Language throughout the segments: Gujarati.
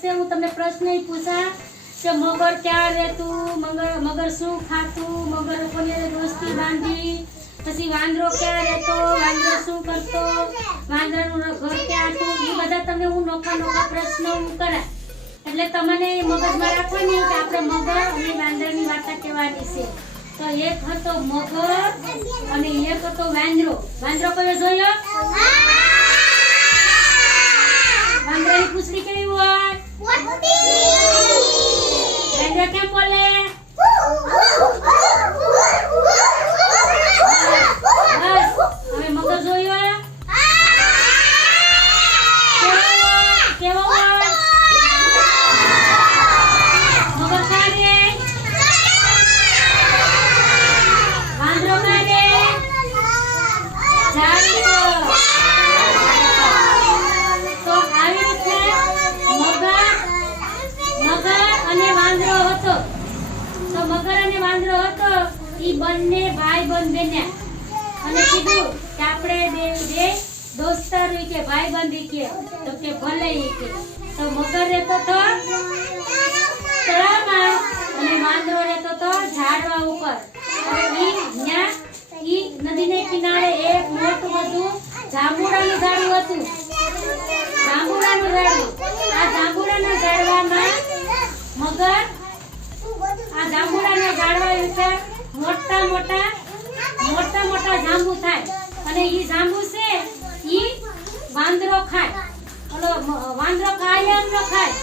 વિશે હું તમને પ્રશ્ન પૂછા કે મગર ક્યાં રહેતું? મગર મગર શું ખાતું? મગર કોને દોસ્તી બાંધી. પછી વાંદરો ક્યાં રહેતો? વાંદરો શું કરતો? વાંદરાનું ઘર ક્યાં હતું? એ બધા તમને હું નોખા નોખા પ્રશ્નો હું કરા એટલે તમને મગજમાં રાખવાની કે આપણે મગર અને વાંદરાની વાર્તા કહેવાની છે. તો એક હતો મગર અને એક હતો વાંદરો. વાંદરો કયો જોયો? વાંદરો હતો એ બંને ભાઈ બંધ બન્યા અને કીધું કે આપણે બે બે દોસ્તાર કે ભાઈ બંધી કે, તો કે ભલે કે. તો મગર રહેતો તો તળામાં અને વાંદરો રહેતો તો ઝાડવા ઉપર. અને ઈ ન્યા ઈ નદીને કિનારે એક મોટું બધું જાંબુડાનું ઝાડું હતું જાંબુડાનું ઝાડવું આ જાંબુડાના ઝાડવામાં મગર આ જાંબુડાના છે મોટા મોટા મોટા મોટા જાંબુ થાય. અને ઈ જાંબુ છે, ઈ વાંદરો ખાય. ઓલો વાંદરો કાયમ નો ખાય.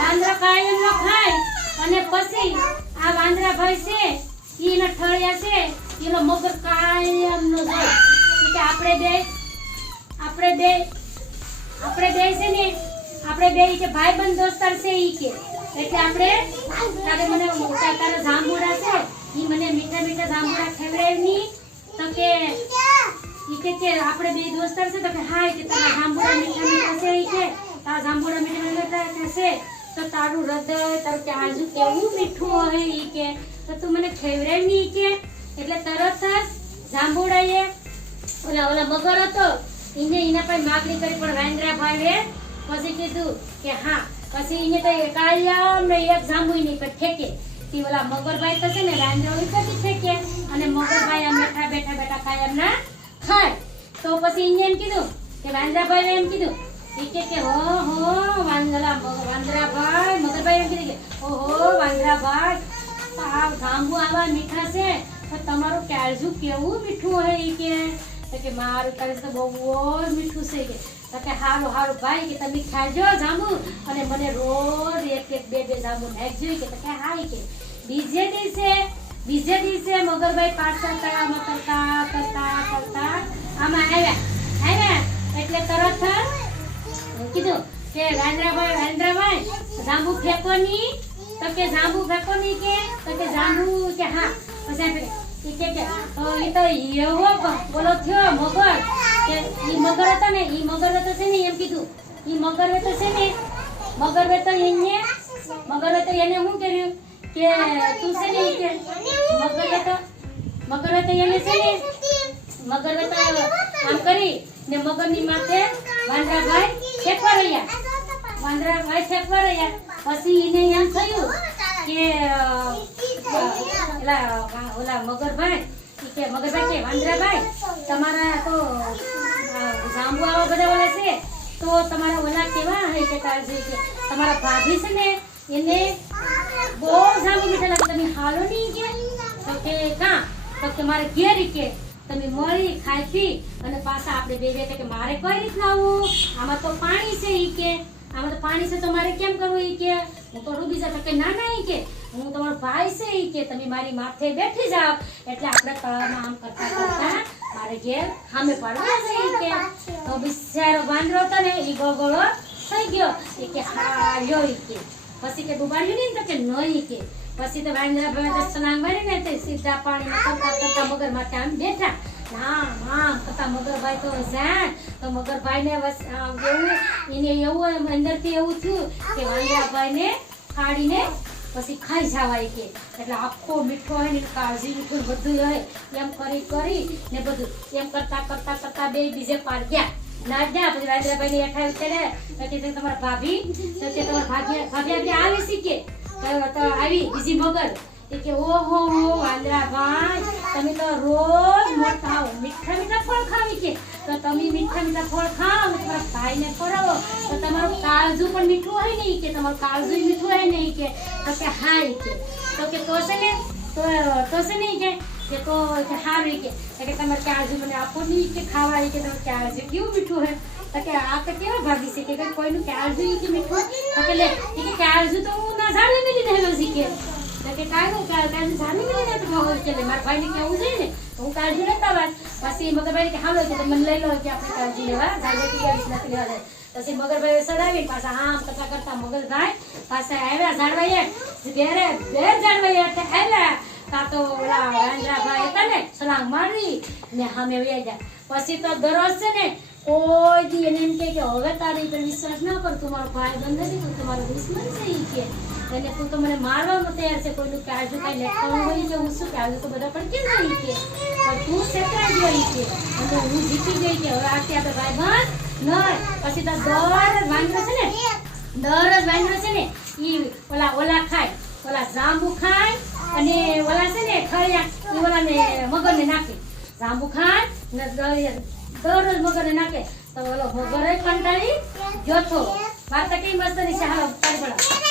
વાંદરો કાયમ નો ખાય. અને પછી આ વાંદરા ભાઈ છે, ઈ એના ઠળિયા છે, એનો મગર કાયમ નો જાય કે આપણે બે આપણે બે આપણે બે છે ને, આપણે બે કે કે ભાઈબંધ દોસ્તાર છે ઈ કે. એટલે આપણે તારે મને મોટા તારા જાંબુડા છે, ઈ મને મીઠા મીઠા જાંબુડા ખવડાવ તો કે, ઈ કે કે આપણે બે દોસ્તાર છે, તો કે હા કે તારા જાંબુડા મીઠા મીઠા છે, ઈ કે. તારા જાંબુડા મીઠા મીઠા કે છે તો તારું હૃદય, તારું આજુ કેવું મીઠું હોય, ઈ કે. તો તું મને ખવડાવ નહીં કે. એટલે તરત જ જાંબુડાએ ઓલા ઓલા મગર હતો એને એના પાસે માગણી કરી, પણ વાંદરા પછી કીધું કે હા પછી એને તો કાળિયા ને એક જાંબુઈ એની પણ ઠેકે તી ઓલા મગરભાઈ તો છે ને વાંદરા ઉપરથી ઠેકે અને મગરભાઈ આમ બેઠા બેઠા બેઠા કાયમ ના ખાય તો પછી એને એમ કીધું કે વાંદરાભાઈ એમ કીધું. કે કે, હો હો, વાંદરા વાંદરાભાઈ. મગરભાઈ એમ કીધું કે, ઓહો, વાંદરાભાઈ આ જાંબુ આવા મીઠા છે. તો તમારું કાળજું કેવું મીઠું હોય કે. તો કે મારું તારે તો બહુ જ મીઠું છે કે. તો કે હારું ભાઈ, કે તમે ખાજો જાંબુ અને મને રોજ એક એક, બે બે જાંબુ નાખજો કે. તો કે હાય કે. બીજે દિવસે બીજે દિવસે મગરભાઈ પાછળ તળાવમાં તરતા કરતા કરતા આમાં આવ્યા. આવ્યા એટલે તરત કીધું કે વાંદરાભાઈ વાંદરાભાઈ જાંબુ ફેંકો ની તો કે જાંબુ ફેંકો ની કે, તો કે જાંબુ કે હા. પછી ઈ કે કે ઈ તો એવો બોલો થયો મગર. કે ઈ મગર હતો ને, ઈ મગર હતો છે ને, એમ કીધું. ઈ મગર હતો છે ને, મગર એને મગર એને શું કર્યું? કે તું છે ને કે, મગર હતો, મગર એને છે ને, મગર હતા કરી, ને મગરની માથે વાંદરાભાઈ ફેંકવા રહ્યા વાંદરાભાઈ ફેંકવા રહ્યા પછી એને એમ થયું વા- ઓલા મગરભાઈ કે મગરભાઈ કે, વાંદરાભાઈ, તમારા તો જાંબુ આવા બધા ઓલા છે, તો તમારા ઓલા કેવા હે કે તાર કે, તમારા ભાભી છે ને, એને બહુ જાંબુ મીઠા તમે હાલો નહીં કે, તો કે કા, તો કે મારે ઘેર કે, તમે મળી, ખાઈ પી, અને પાછા આપણે બે બે કે મારે કઈ રીતના આવું? આમાં તો પાણી છે ઈ કે, આમાં તો પાણી છે, તો મારે કેમ કરવું ઈ કે? હું તો ડૂબી જાઉં કે ના ના, ઈ કે હું તમારો ભાઈ છે ઈ કે તમે મારી માથે બેઠી જાવ એટલે આપણે તળાવમાં આમ કરતા કરતા મારે ઘેર સામે પડવા છે ઈ કે. તો બિચારો વાંદરો હતો ને ઈ ગોગોળો થઈ ગયો. એ કે હા લ્યો ઈ કે. પછી કે ડૂબાડ્યું નહીં તો કે નહીં કે. પછી તો વાંદરા ભાઈ સલાંગ મારી ને તે સીધા પાણીમાં કરતા કરતા મગર માથે આમ બેઠા. આમ આમ, કરતા મગરભાઈ તો જાણ. તો મગરભાઈને એવું એને એવું અંદરથી એવું થયું કે વાંદરાભાઈને ફાડીને પછી ખાઈ જવાય કે. એટલે આખો મીઠો હોય ને કાળજી મીઠું બધું હોય, એમ કરી કરી ને બધું. એમ કરતા કરતા કરતા બે બીજે પાર ગયા. ના જા પછી વાંદરાભાઈને એઠા ઉતરે પછી તે તમારા ભાભી, પછી તમારા ભાભી ભાભી આવી શીખે. તો આવી બીજી મગર. કે, ઓહો, હો વાંદરાભાઈ તમે તો રોજ મોટા હો, મીઠા મીઠા ફળ ખાવી છે. તો તમે મીઠા મીઠા ફળ ખાઓ અને તમારા ભાઈને ખવડાવો. તો તમારું કાળજુ પણ મીઠું હોય નહીં કે, તમારું કાળજુ મીઠું હોય નહીં કે. તો કે હા, ઈ કે. તો કે, તો છે ને, તો તો છે નહીં કે કે તો, કે હારું ઈ કે. તો કે, તમારે કાળજુ મને આપો નહીં કે ખાવા, ઈ કે તમારે કાળજુ કેવું મીઠું હે તો કે, આ તો કેવા ભાભી છે? કે કે કોઈનું કાળજુ ઈ કે મીઠું તો કે, લે, ઈ કે કાળજુ તો હું ના, ઝાડે મેલી દેલો શીખે તો કે કાળજુ ઝાડે મેલી દે તો ખબર મારા ભાઈને કેવું છે ને હું કાળજી લેતા વાત. પછી મગરભાઈ હાલો કે મને લઈ લો કે આપણે કાળજી લેવા. પછી મગરભાઈ સડાવી પાછા આમ કરતા કરતા મગરભાઈ પાછા આવ્યા ઝાડવાઈએ. ઘેરે ઘેર ઝાડવાઈએ એટલે આવ્યા. તા ઓલા ને છલાંગ મારી ને સામે વહી ગયા. પછી તો દરરોજ છે ને કોઈ દી એને એમ કે હવે તારી પર વિશ્વાસ ન કર, તું મારો ભાઈ બંધ નથી તું તમારો દુશ્મન છે ઈ કે. એટલે તું તો મને મારવામાં તૈયાર છે, કોઈનું આજે કઈ લેખવાનું હોય કે હું શું કે, આજે તો બધા પણ કેમ નહીં કે? તું છેતરાઈ ગયો ઈ કે. અને હું જીતી ગઈ કે હવે આથી આપણે ભાઈ બંધ? નહીં. પછી તો દર વાંદરો છે ને, દર જ વાંદરો છે ને, ઈ ઓલા ઓલા ખાય, ઓલા જાંબુ ખાય અને ઓલા છે ને ખરિયા ઈ ઓલાને મગરને નાખે. જાંબુ ખાય ને દરરોજ મગરને નાખે. તો ઓલો મગરે કંટાળી જોથો વાર્તા કઈ મસ્તની છે હાલો તારી બોલો